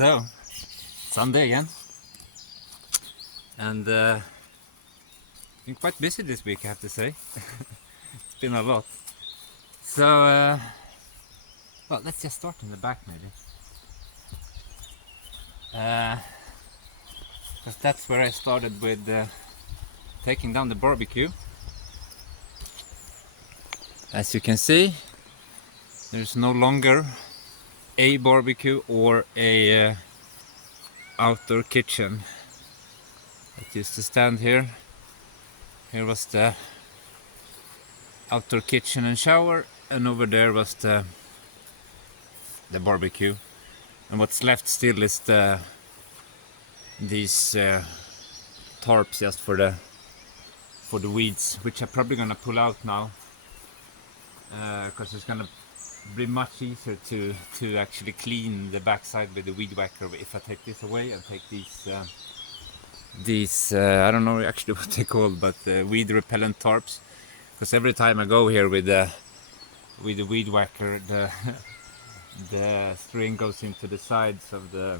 So, Sunday again, and been quite busy this week, I have to say. It's been a lot. So, well, let's just start in the back maybe. Because that's where I started with taking down the barbecue. As you can see, there's no longer a barbecue or a outdoor kitchen. It used to stand here. Here was the outdoor kitchen and shower, and over there was the barbecue. And what's left still is these tarps just for the weeds, which I'm probably gonna pull out now, because it's gonna be much easier to actually clean the backside with the weed whacker if I take this away and take these I don't know actually what they're called, but weed repellent tarps. Because every time I go here with the weed whacker, the string goes into the sides of the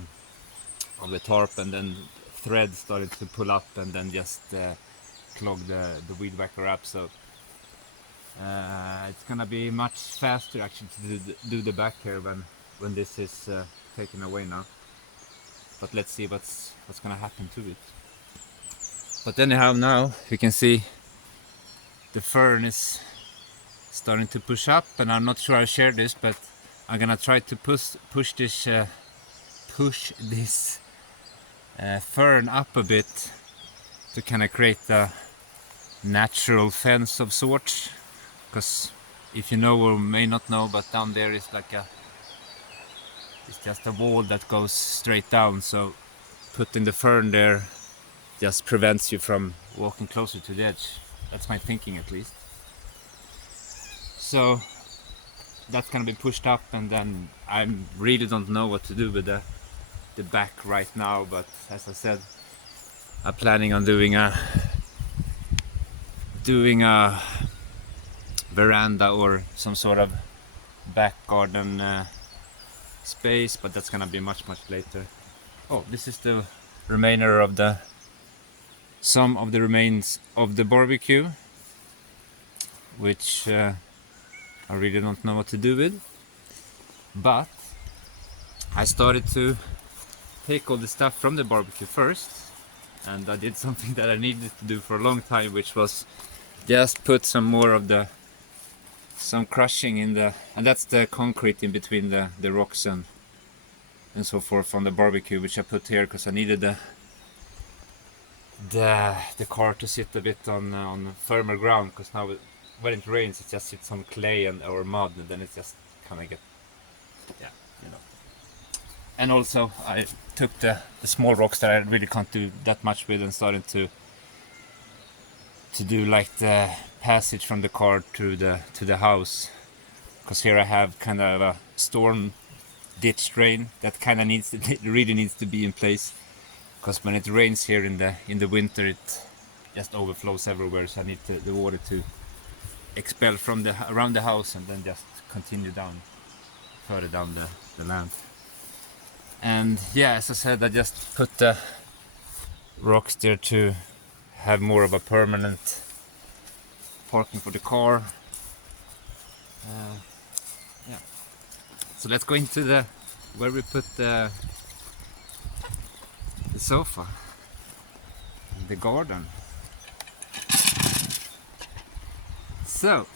tarp, and then thread started to pull up and then just clog the weed whacker up. So it's gonna be much faster actually to do the back here when this is taken away now. But let's see what's gonna happen to it. But anyhow, now you can see the fern is starting to push up, and I'm not sure I share this, but I'm gonna try to push this fern up a bit to kind of create a natural fence of sorts. Because if you know or may not know, but down there is like it's just a wall that goes straight down, so putting the fern there just prevents you from walking closer to the edge. That's my thinking, at least. So that's gonna be pushed up, and then I really don't know what to do with the back right now, but as I said, I'm planning on doing a veranda or some sort of back garden space, but that's gonna be much later. Oh, this is the remainder of some of the remains of the barbecue, which I really don't know what to do with. But I started to take all the stuff from the barbecue first, and I did something that I needed to do for a long time, which was just put some more of some crushing in and that's the concrete in between the rocks and so forth on the barbecue, which I put here because I needed the car to sit a bit on firmer ground, because now when it rains it just sits on clay or mud, and then it just kind of get, yeah, you know. And also I took the small rocks that I really can't do that much with and started to do like the passage from the car to the house, because here I have kind of a storm ditch drain that kind of really needs to be in place, because when it rains here in the winter it just overflows everywhere, so I need the water to expel from around the house and then just continue further down the land. And yeah, as I said, I just put the rocks there to have more of a permanent parking for the car. Yeah. So let's go into where we put the sofa, the garden. So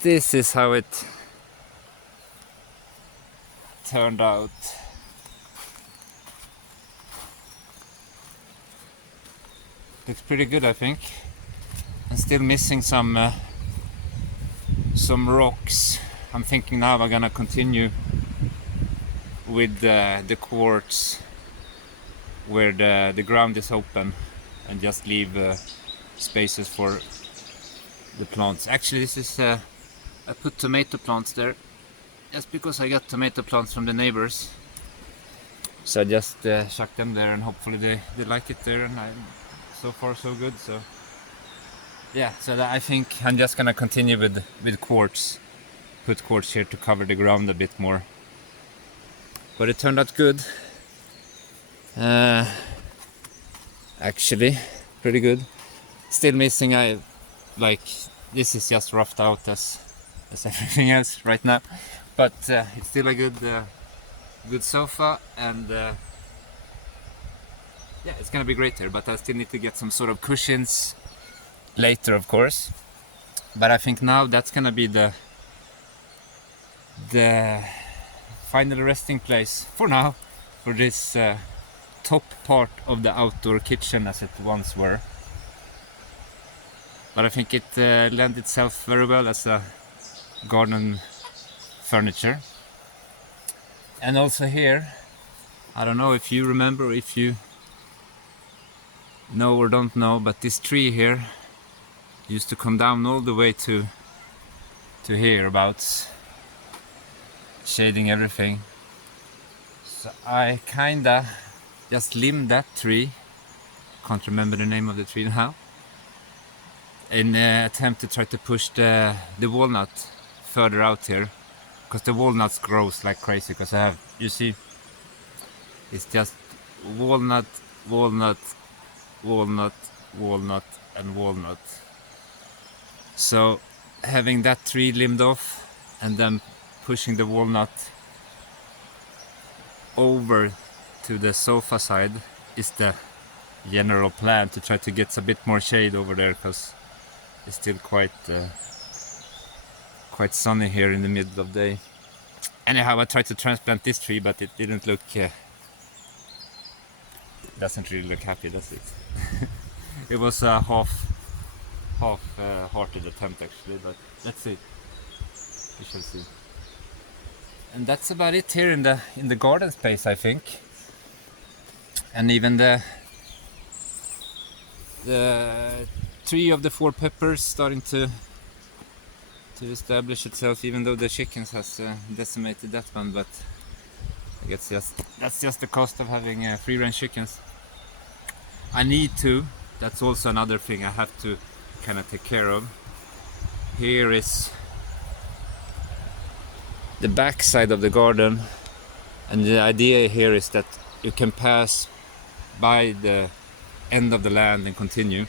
this is how it turned out. Looks pretty good, I think. I'm still missing some rocks. I'm thinking now I'm gonna continue with the quartz where the ground is open, and just leave spaces for the plants. Actually, this is I put tomato plants there just because I got tomato plants from the neighbors, so I just chucked them there, and hopefully they like it there, and so far so good. So yeah, so I think I'm just gonna continue with quartz, put quartz here to cover the ground a bit more. but it turned out good. Actually, pretty good. Still missing. This is just roughed out as everything else right now, but it's still a good sofa, and yeah, it's gonna be great here. But I still need to get some sort of cushions later, of course. But I think now that's gonna be the final resting place for now, for this top part of the outdoor kitchen as it once were. But I think it lent itself very well as a garden furniture. And also here, I don't know if you remember, if you know or don't know, but this tree here used to come down all the way to hereabouts, shading everything. So I kinda just limbed that tree, can't remember the name of the tree now, in an attempt to try to push the walnut further out here, because the walnuts grows like crazy. Because I have, you see, it's just walnut, walnut, walnut, walnut, and walnut. So having that tree limbed off and then pushing the walnut over to the sofa side is the general plan, to try to get a bit more shade over there, because it's still quite sunny here in the middle of the day. Anyhow, I tried to transplant this tree, but it didn't look doesn't really look happy, does it? It was a half-hearted attempt actually, but let's see. We shall see. And that's about it here in the garden space, I think. And even the tree of the 4 peppers starting to establish itself, even though the chickens has decimated that one. But I guess that's just the cost of having free-range chickens. I need to. That's also another thing I have to kind of take care of. Here is the back side of the garden, and the idea here is that you can pass by the end of the land and continue.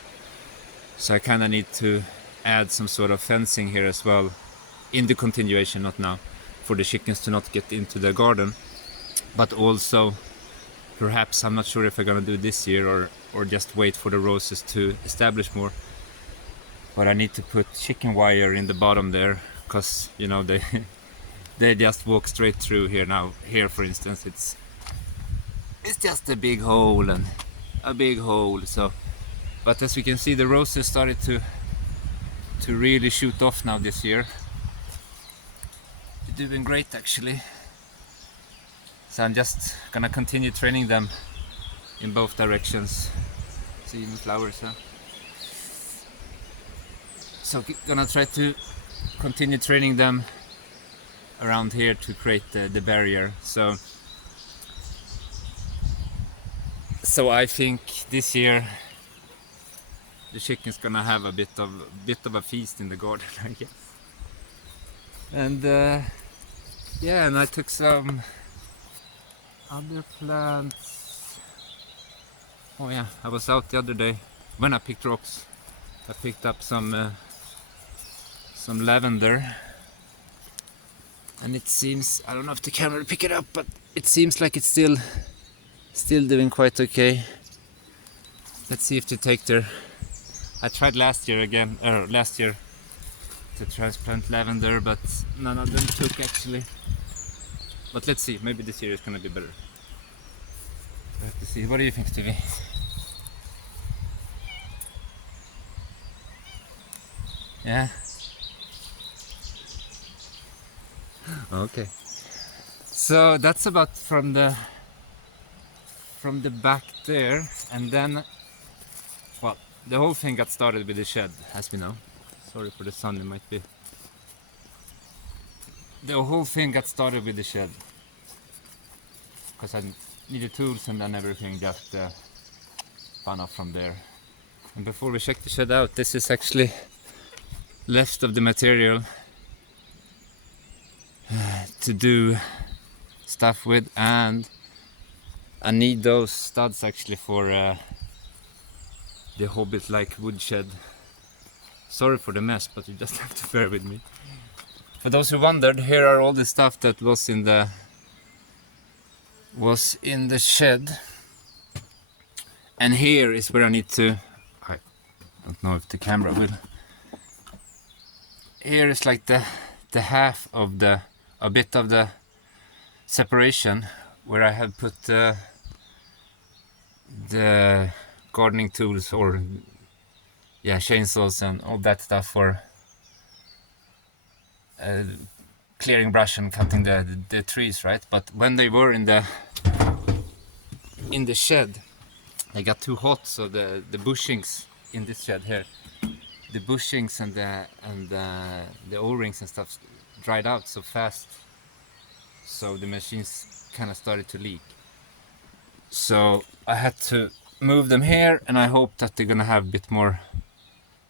So I kind of need to add some sort of fencing here as well, in the continuation, not now, for the chickens to not get into the garden. But also, perhaps, I'm not sure if I'm gonna do this year or just wait for the roses to establish more. But I need to put chicken wire in the bottom there, because you know they just walk straight through here now. Here, for instance, it's just a big hole and a big hole. So, but as we can see, the roses started to really shoot off now this year. They're doing great actually. So I'm just gonna continue training them in both directions. See the flowers, huh? So gonna try to continue training them around here to create the barrier. So I think this year the chicken's gonna have a bit of a feast in the garden, I guess. And yeah, and I took some other plants. Oh yeah, I was out the other day when I picked rocks. I picked up some lavender, and it seems, I don't know if the camera will pick it up, but it seems like it's still doing quite okay. Let's see if they take their. I tried last year to transplant lavender, but none of them took actually. But let's see, maybe this year is gonna be better. I have to see. What do you think, Stevie? Yeah. Okay. So that's about from the back there, and then, well, the whole thing got started with the shed, as we know. Sorry for the sun, it might be. The whole thing got started with the shed, because I needed tools, and then everything just spun off from there. And before we check the shed out, this is actually left of the material to do stuff with, and I need those studs actually for the Hobbit-like woodshed. Sorry for the mess, but you just have to bear with me. For those who wondered, here are all the stuff that was in the shed, and here is where I need to. I don't know if the camera will. Here is like the half of a bit of the separation where I have put the gardening tools, or chainsaws and all that stuff for clearing brush and cutting the trees, right? But when they were in the shed, they got too hot, so the bushings in this shed here, the bushings and the O-rings and stuff dried out so fast, so the machines kind of started to leak. So I had to move them here, and I hope that they're gonna have a bit more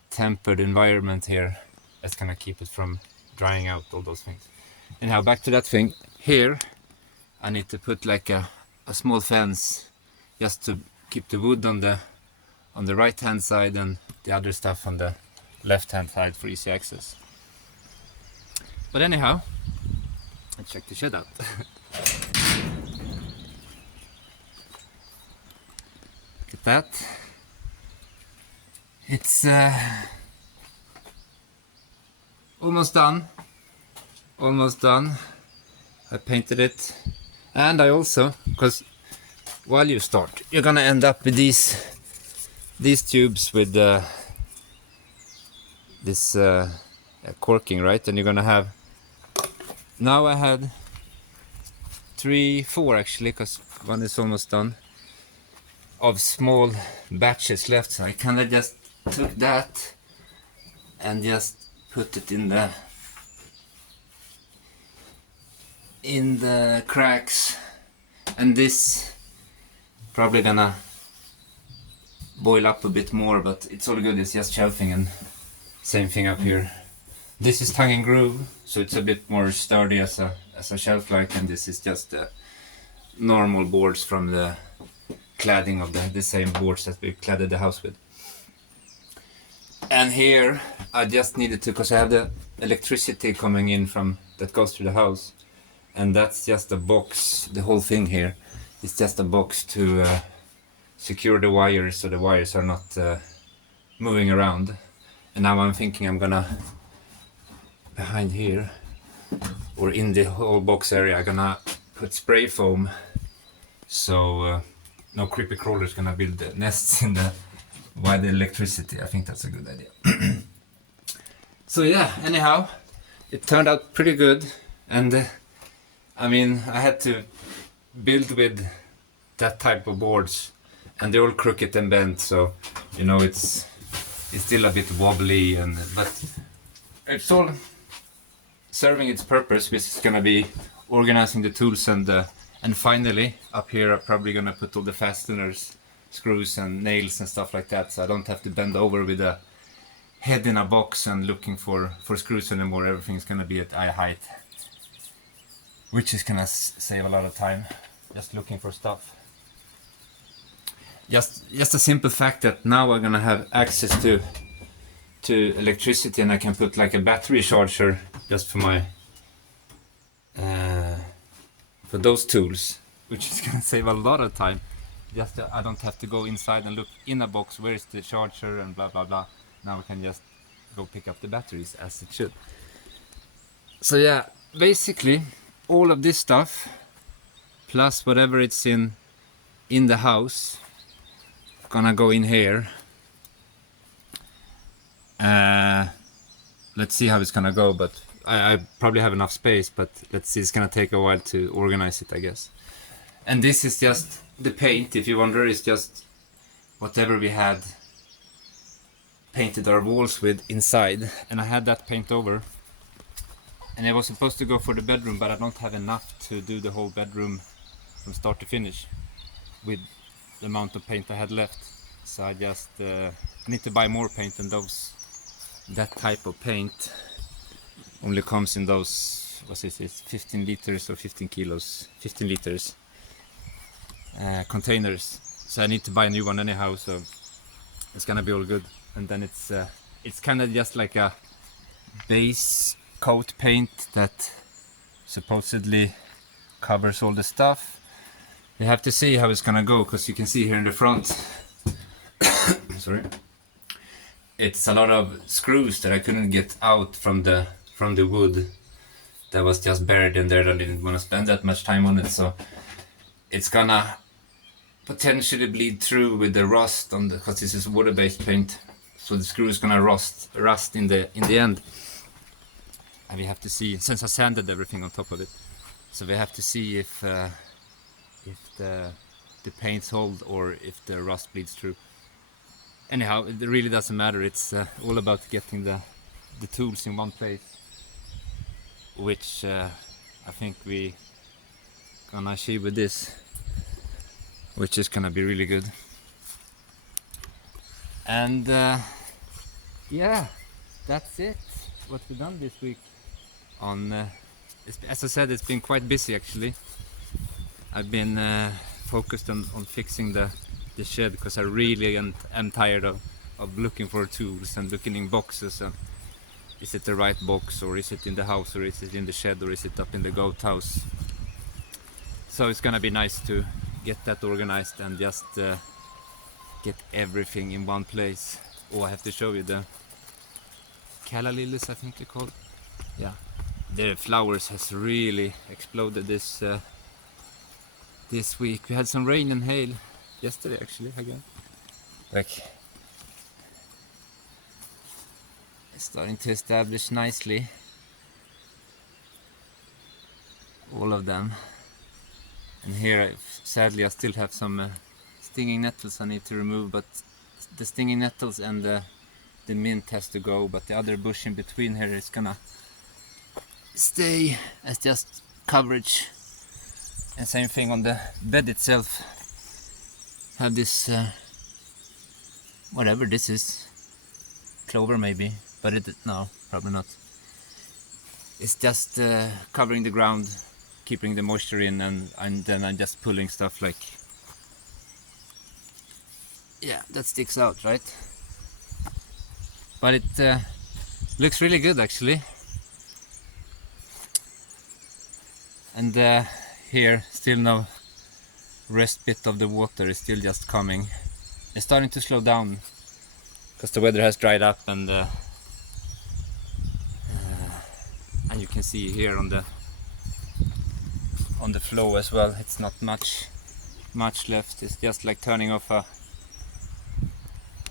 tempered environment here. That's gonna keep it from drying out, all those things. Anyhow, back to that thing. Here I need to put like a small fence just to keep the wood on the right hand side and the other stuff on the left hand side for easy access. But anyhow, let's check the shed out. Look at that. It's almost done. Almost done. I painted it, and I also, because while you start, you're gonna end up with these tubes with this corking, right? And you're gonna have. Now I had 4 actually, because one is almost done, of small batches left. So I kind of just took that and just put it in the cracks, and this probably gonna boil up a bit more, but it's all good. It's just shelving, and same thing up here. This is tongue and groove, so it's a bit more sturdy as a shelf like, and this is just the normal boards from the cladding of the same boards that we cladded the house with. And here I just needed to, because I have the electricity coming in from that goes to the house, and that's just a box. The whole thing here is just a box to secure the wires, so the wires are not moving around. And now I'm thinking I'm gonna, behind here, or in the whole box area, I'm gonna put spray foam, so no creepy crawlers gonna build the nests in the wire electricity. I think that's a good idea. So yeah, anyhow, it turned out pretty good, and I mean, I had to build with that type of boards, and they're all crooked and bent, so you know it's still a bit wobbly, but it's all serving its purpose, which is gonna be organizing the tools, and finally up here I'm probably gonna put all the fasteners, screws and nails and stuff like that, so I don't have to bend over with a head in a box and looking for screws anymore. Everything's gonna be at eye height, which is gonna save a lot of time just looking for stuff. Just a simple fact that now I'm gonna have access to electricity, and I can put like a battery charger just for my for those tools, which is gonna save a lot of time. I don't have to go inside and look in a box, where is the charger and blah blah blah. Now I can just go pick up the batteries as it should. So yeah, basically all of this stuff plus whatever it's in the house gonna go in here. Let's see how it's gonna go, but I probably have enough space, but let's see, it's gonna take a while to organize it, I guess. And this is just the paint, if you wonder, is just whatever we had painted our walls with inside, and I had that paint over, and I was supposed to go for the bedroom, but I don't have enough to do the whole bedroom from start to finish with the amount of paint I had left. So I just need to buy more paint, and that type of paint only comes in those what's it, it's 15 liters or 15 kilos, 15 liters containers. So I need to buy a new one anyhow, so it's gonna be all good. And then it's kind of just like a base coat paint that supposedly covers all the stuff. You have to see how it's gonna go, because you can see here in the front sorry, it's a lot of screws that I couldn't get out from the wood that was just buried in there. I didn't want to spend that much time on it, so it's gonna potentially bleed through with the rust on the, because this is water-based paint, so the screw is gonna rust in the end. And we have to see, since I sanded everything on top of it, so we have to see if the paints hold or if the rust bleeds through. Anyhow, it really doesn't matter. It's all about getting the tools in one place, which I think we gonna achieve with this, which is gonna be really good. And yeah, that's it, what we've done this week. As I said, it's been quite busy actually. I've been focused on fixing the shed, because I really am tired of looking for tools and looking in boxes, and is it the right box, or is it in the house, or is it in the shed, or is it up in the goat house. So it's gonna be nice to get that organized and just get everything in one place. Oh, I have to show you the calla lilies, I think they're called. Yeah, the flowers has really exploded this week. We had some rain and hail yesterday actually again. Like, it's starting to establish nicely, all of them. And here sadly I still have some stinging nettles I need to remove, but the stinging nettles and the mint has to go, but the other bush in between here is gonna stay as just coverage. And same thing on the bed itself. Have this whatever this is, clover maybe, but no, probably not. It's just covering the ground, keeping the moisture in, and then I'm just pulling stuff like, yeah, that sticks out, right? But it looks really good actually. And here still no rest bit of the water, is still just coming. It's starting to slow down because the weather has dried up, and you can see here on the flow as well, it's not much left. It's just like turning off a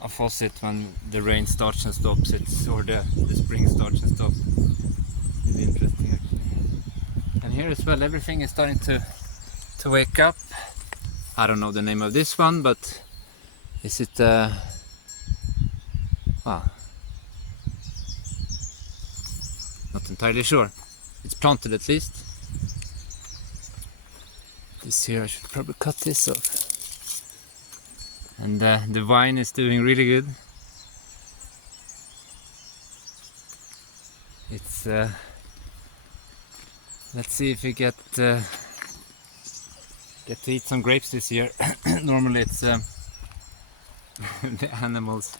faucet when the rain starts and stops, or the spring starts and stops. It's interesting actually. And here as well, everything is starting to wake up. I don't know the name of this one, but is it not entirely sure. It's planted at least. This here, I should probably cut this off. And the vine is doing really good. It's let's see if we get to eat some grapes this year. Normally it's the animals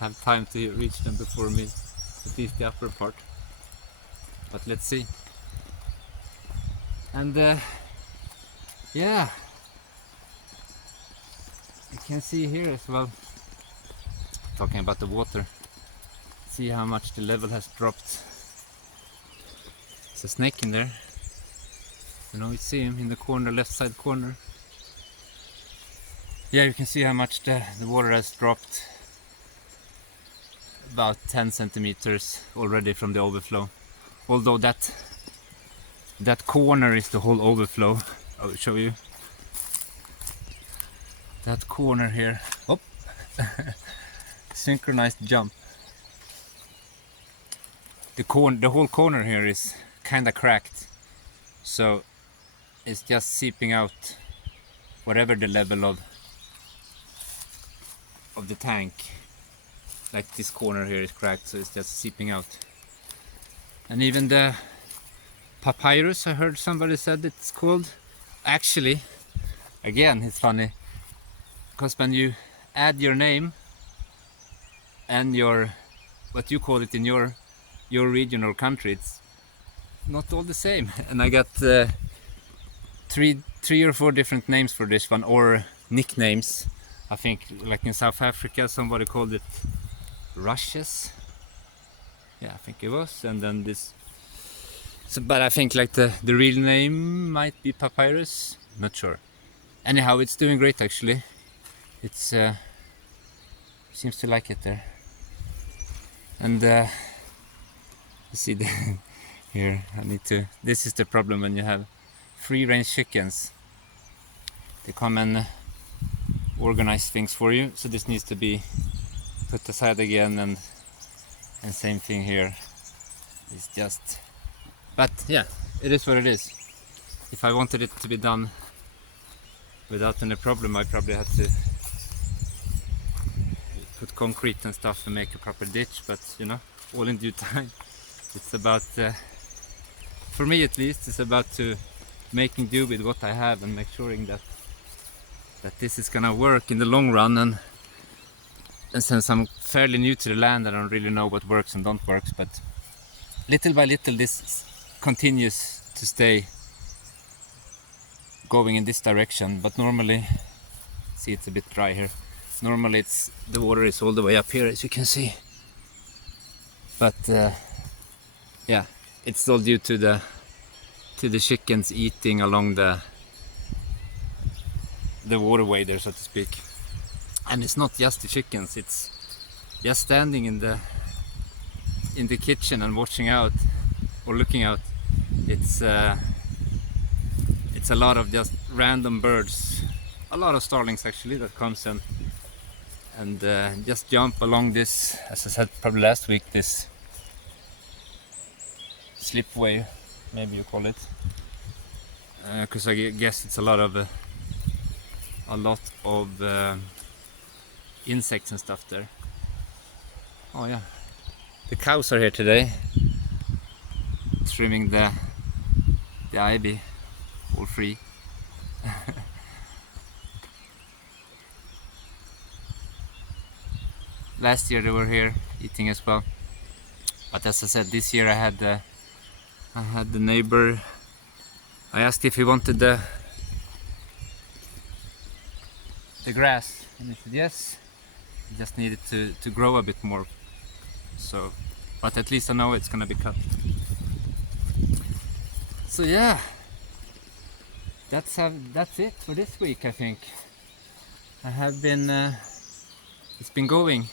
have time to reach them before me, at least the upper part. But let's see. And yeah, you can see here as well, talking about the water, see how much the level has dropped. There's a snake in there. You know, you see him in the corner, left side corner. Yeah, you can see how much the water has dropped. About 10 centimeters already from the overflow. Although that corner is the whole overflow. I'll show you. That corner here. Oh, synchronized jump. The whole corner here is kind of cracked, so it's just seeping out whatever the level of the tank. Like this corner here is cracked, so it's just seeping out. And even the papyrus, I heard somebody said it's called. Actually, again, it's funny, because when you add your name and your, what you call it in your region or country, it's not all the same. And I got three or four different names for this one, or nicknames. I think like in South Africa somebody called it rushes. Yeah, I think it was. And then this, so, but I think like the real name might be papyrus, not sure. Anyhow, it's doing great actually. It's seems to like it there. And you see the here, I need to, this is the problem when you have free range chickens. They come and organize things for you, so this needs to be put aside again, and same thing here. It's just, but yeah, it is what it is. If I wanted it to be done without any problem, I probably had to put concrete and stuff and make a proper ditch, but you know, all in due time. It's about for me at least, it's about to making do with what I have and make sure that this is gonna work in the long run. And since I'm fairly new to the land, I don't really know what works and don't work, but little by little this continues to stay going in this direction. But normally, see, it's a bit dry here. Normally it's, the water is all the way up here, as you can see. But yeah, it's all due to the chickens eating along the waterway there, so to speak. And it's not just the chickens, it's just standing in the kitchen and watching out or looking out. It's a lot of just random birds, a lot of starlings actually, that comes and just jump along this, as I said probably last week, this slipway, maybe you call it, because I guess it's a lot of insects and stuff there. Oh yeah, the cows are here today, trimming the ivy, all free. Last year they were here eating as well, but as I said, this year I had the neighbor. I asked if he wanted the grass, and he said yes. He just needed to grow a bit more. So, but at least I know it's gonna be cut. So yeah, that's it for this week. I think I have been. It's been going.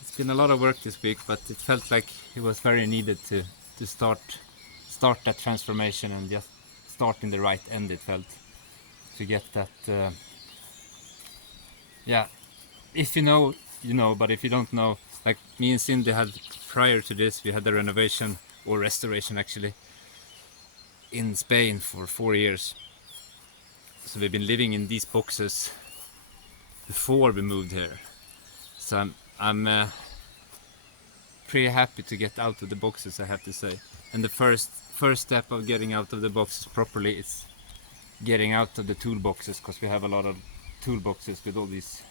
It's been a lot of work this week, but it felt like it was very needed to start that transformation and just start in the right end. It felt to get that. Yeah, if you know, you know, but if you don't know, like me and Cindy had prior to this, we had a renovation or restoration actually in Spain for 4 years. So we've been living in these boxes before we moved here. So I'm pretty happy to get out of the boxes, I have to say. And the first step of getting out of the boxes properly is getting out of the toolboxes, because we have a lot of toolboxes with all these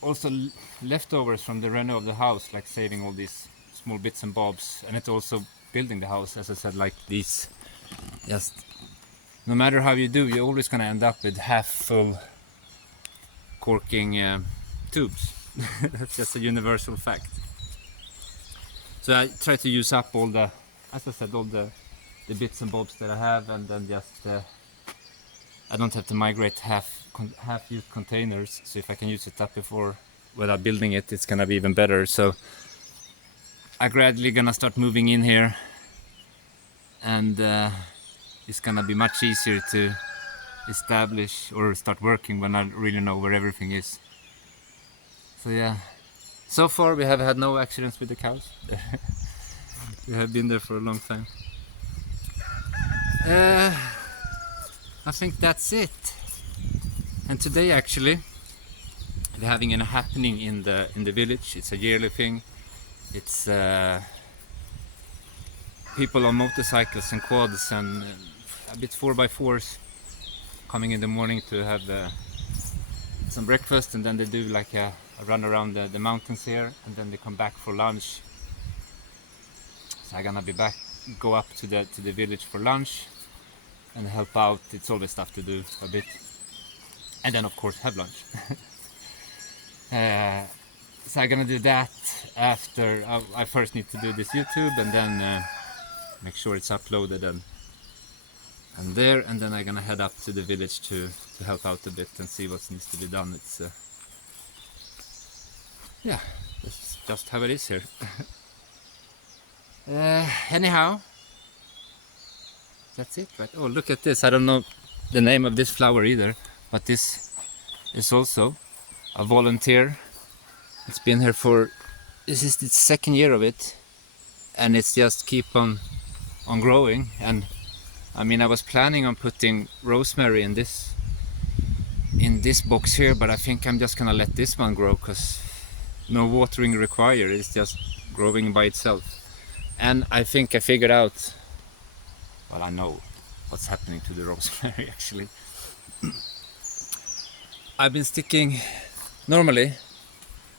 also leftovers from the reno of the house, like saving all these small bits and bobs. And it's also building the house, as I said, like these, just no matter how you do, you're always gonna end up with half full corking tubes. That's just a universal fact. So I try to use up all the, as I said, all the bits and bobs that I have, and then just I don't have to migrate half-used containers. So if I can use it up before without building it, it's gonna be even better. So I gradually gonna start moving in here, and it's gonna be much easier to establish or start working when I really know where everything is. So yeah, so far we have had no accidents with the cows. We have been there for a long time. I think that's it. And today actually we're having a happening in the village. It's a yearly thing. It's people on motorcycles and quads and a bit 4x4s coming in the morning to have some breakfast, and then they do like a run around the mountains here, and then they come back for lunch. So I'm gonna go up to the village for lunch and help out. It's always stuff to do a bit, and then of course have lunch. So I'm gonna do that after. I first need to do this YouTube and then make sure it's uploaded and there, and then I'm gonna head up to the village to help out a bit and see what needs to be done. It's yeah, that's just how it is here. Anyhow, that's it, right? Oh, look at this. I don't know the name of this flower either, but this is also a volunteer. It's been here for, this is the second year of it, and it's just keep on growing. And I mean, I was planning on putting rosemary in this box here, but I think I'm just gonna let this one grow because no watering required. It's just growing by itself. And I think I figured out, well, I know what's happening to the rosemary actually. I've been sticking, normally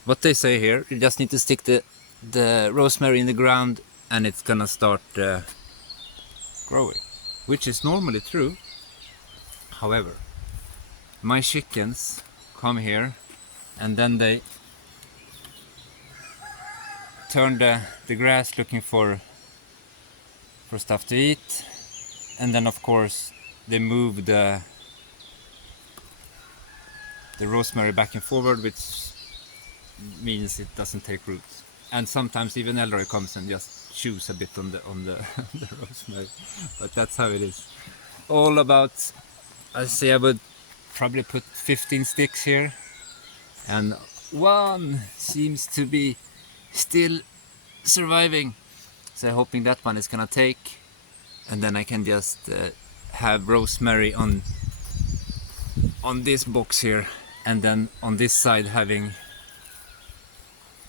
what they say here, you just need to stick the rosemary in the ground and it's gonna start growing, which is normally true. However, my chickens come here and then they turn the grass looking for stuff to eat, and then of course they move the rosemary back and forward, which means it doesn't take root. And sometimes even Elroy comes and just chews a bit on the the rosemary, but that's how it is. All about, I say I would probably put 15 sticks here, and one seems to be still surviving, so I'm hoping that one is gonna take, and then I can just have rosemary on this box here, and then on this side having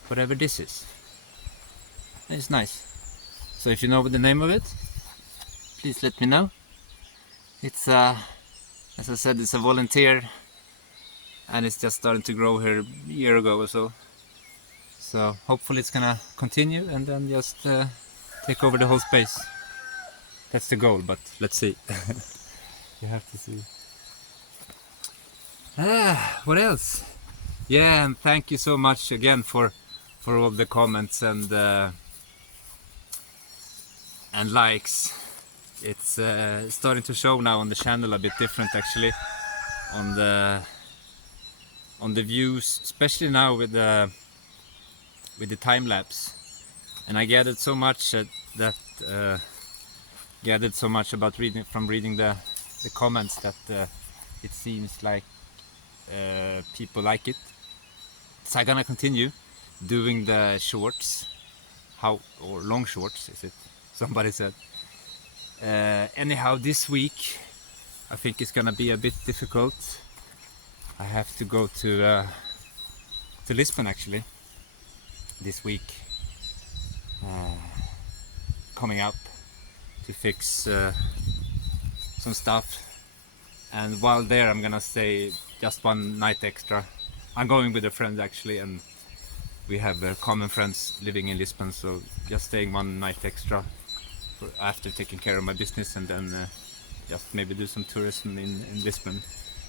whatever this is. It's nice. So if you know the name of it, please let me know. It's as I said, it's a volunteer, and it's just starting to grow here a year ago or so. So hopefully it's gonna continue and then just take over the whole space. That's the goal, but let's see. You have to see. What else? Yeah, and thank you so much again for all the comments and likes. It's starting to show now on the channel a bit different actually, on the views, especially now with the time lapse. And I gathered so much about reading the comments that it seems like people like it. So I'm gonna continue doing the shorts, or long shorts is it? Somebody said. Anyhow, this week I think it's gonna be a bit difficult. I have to go to Lisbon actually this week, coming up to fix some stuff, and while there I'm gonna stay just one night extra. I'm going with a friend actually, and we have common friends living in Lisbon, so just staying one night extra after taking care of my business, and then just maybe do some tourism in Lisbon.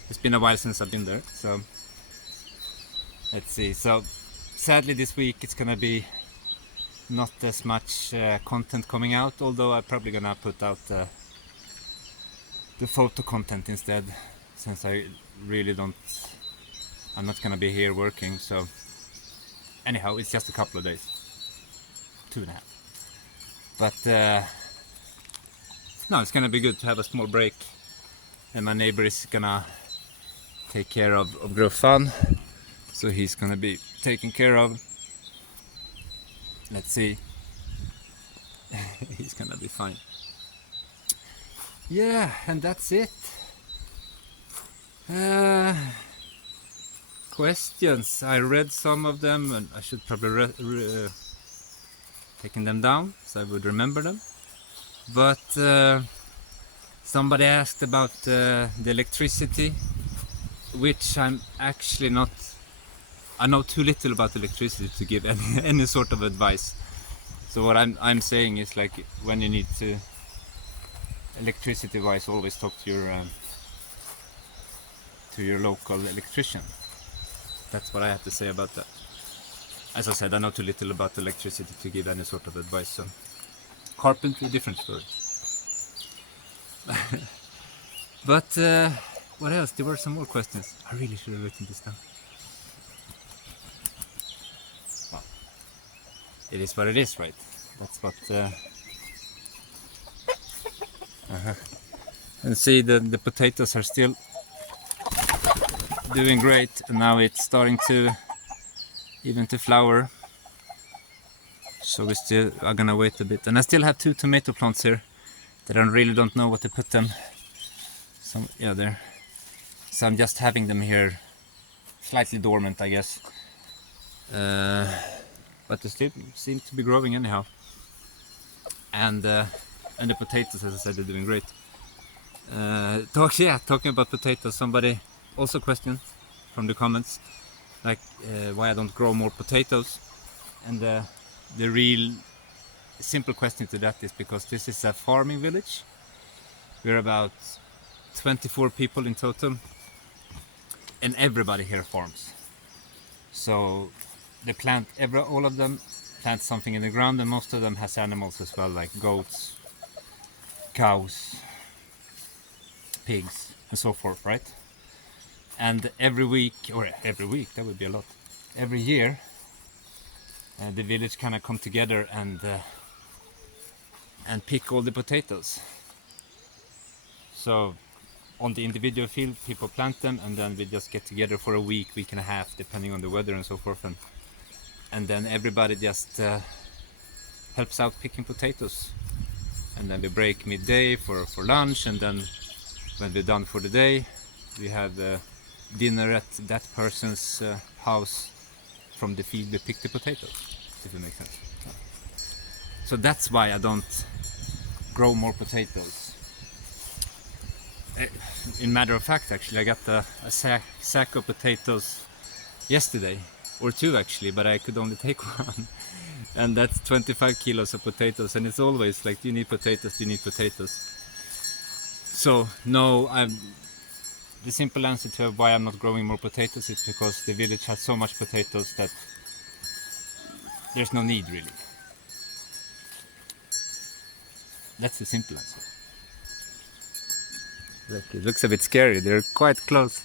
It's been a while since I've been there, so let's see. So sadly this week it's gonna be not as much content coming out, although I'm probably gonna put out the photo content instead, since I'm not gonna be here working. So anyhow, it's just a couple of days, 2.5. But no, it's gonna be good to have a small break, and my neighbor is gonna take care of Grow Fun, so he's gonna be taken care of. Let's see. He's gonna be fine. Yeah, and that's it. Questions. I read some of them, and I should probably taken them down so I would remember them. But somebody asked about the electricity, which I'm actually not. I know too little about electricity to give any sort of advice. So what I'm saying is, like, when you need to, electricity wise, always talk to your local electrician. That's what I have to say about that. As I said, I know too little about electricity to give any sort of advice. So carpentry, different story. But what else? There were some more questions. I really should have written this down. Well, it is what it is, right? That's what. And see, the potatoes are still doing great, and now it's starting to even to flower. So we still are gonna wait a bit, and I still have 2 tomato plants here that I really don't know what to put them. Some, yeah, there. So I'm just having them here, slightly dormant, I guess. But they still seem to be growing anyhow. And the potatoes, as I said, they're doing great. Talking about potatoes, somebody also questioned from the comments, like why I don't grow more potatoes. And the real simple question to that is because this is a farming village. We're about 24 people in total, and everybody here farms. So they plant, all of them plant something in the ground, and most of them has animals as well, like goats, cows, pigs, and so forth, right? And every week, that would be a lot. Every year, the village kind of come together and pick all the potatoes. So on the individual field, people plant them, and then we just get together for a week and a half, depending on the weather and so forth, and then everybody just helps out picking potatoes. And then we break midday for lunch, and then when we're done for the day, we have dinner at that person's house. From the field we pick the potatoes, if it makes sense. So that's why I don't grow more potatoes. In matter of fact, actually, I got a sack of potatoes yesterday, or 2 actually, but I could only take 1. And that's 25 kilos of potatoes, and it's always like, do you need potatoes, do you need potatoes? So no, the simple answer to why I'm not growing more potatoes is because the village has so much potatoes that there's no need, really. That's the simple answer. Look, it looks a bit scary. They're quite close.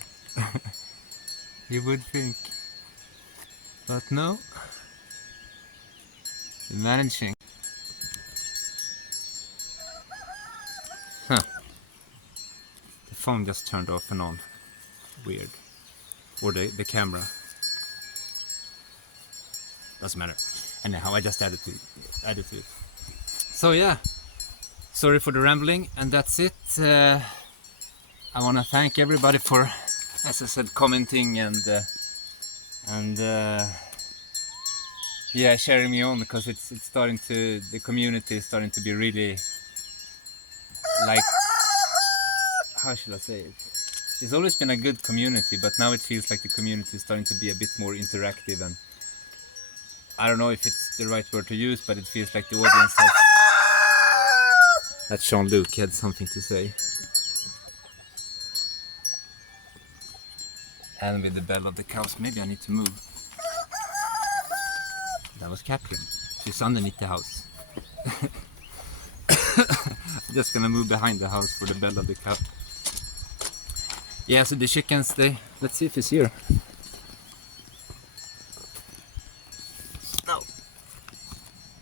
You would think. But no. They're managing. Huh. The phone just turned off and on. Weird. Or the camera. Doesn't matter. Anyhow, I just added to it. So yeah. Sorry for the rambling, and that's it. I want to thank everybody for, as I said, commenting and sharing me on, because it's starting to, the community is starting to be really, like, how should I say it? It's always been a good community, but now it feels like the community is starting to be a bit more interactive, and I don't know if it's the right word to use, but it feels like the audience has... That's Jean-Luc, he had something to say. And with the bell of the cows, maybe I need to move. That was Captain. She's underneath the house. I'm just gonna move behind the house for the bell of the cow. Yeah, so the chickens, let's see if it's here. No.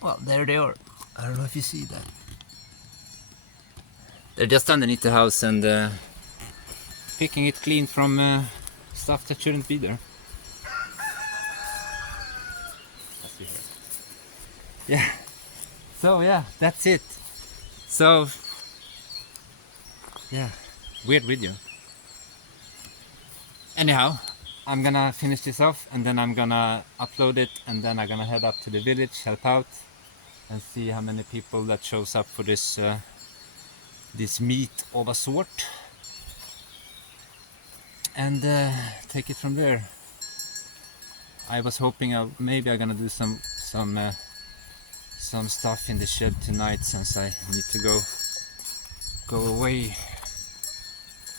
Well, there they are. I don't know if you see that. They're just underneath the house and picking it clean from stuff that shouldn't be there. Yeah. So yeah, that's it. So yeah, weird video. Anyhow, I'm gonna finish this off, and then I'm gonna upload it, and then I'm gonna head up to the village, help out, and see how many people that shows up for this this meet of a sort, and take it from there. I was hoping maybe I'm gonna do some stuff in the shed tonight, since I need to go away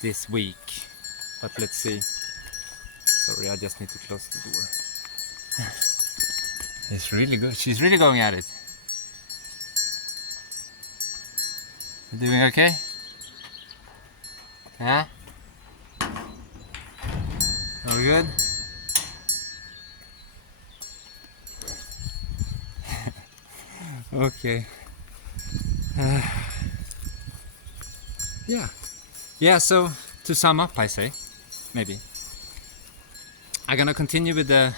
this week. But let's see. Sorry, I just need to close the door. It's really good. She's really going at it. You doing okay? Yeah? All good? Okay. Yeah, so to sum up, I say, maybe I'm gonna continue with the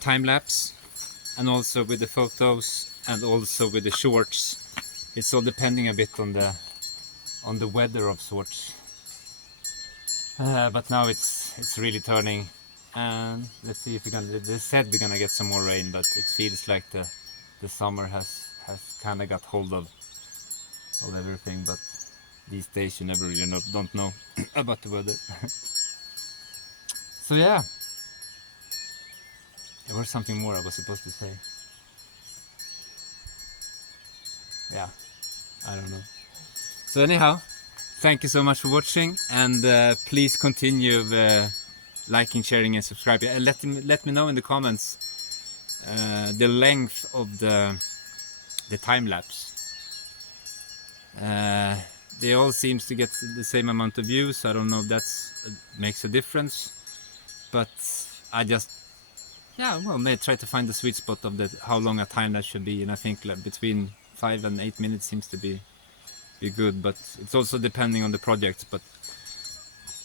time lapse, and also with the photos, and also with the shorts. It's all depending a bit on the weather of sorts. But now it's really turning, and let's see if they said we're gonna get some more rain, but it feels like the summer has kind of got hold of everything. But these days you never really don't know about the weather. So yeah, there was something more I was supposed to say. Yeah, I don't know. So anyhow, thank you so much for watching, and please continue liking, sharing, and subscribing. And let me know in the comments the length of the time lapse. They all seems to get the same amount of views. I don't know if that makes a difference, but I just may try to find the sweet spot of how long a time lapse should be, and I think like between 5 and 8 minutes seems to be good, but it's also depending on the project. But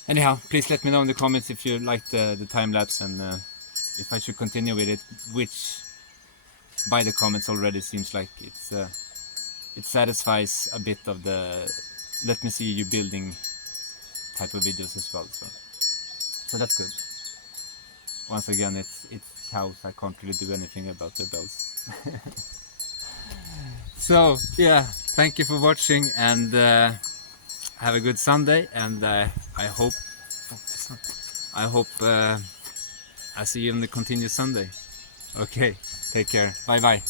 anyhow, please let me know in the comments if you like the time lapse, and if I should continue with it, which by the comments already seems like it satisfies a bit of the let me see you building type of videos as well. So that's good. Once again, it's cows. I can't really do anything about their bells. So yeah, thank you for watching, and have a good Sunday, and I hope I see you on the continued Sunday. Okay, take care. Bye bye.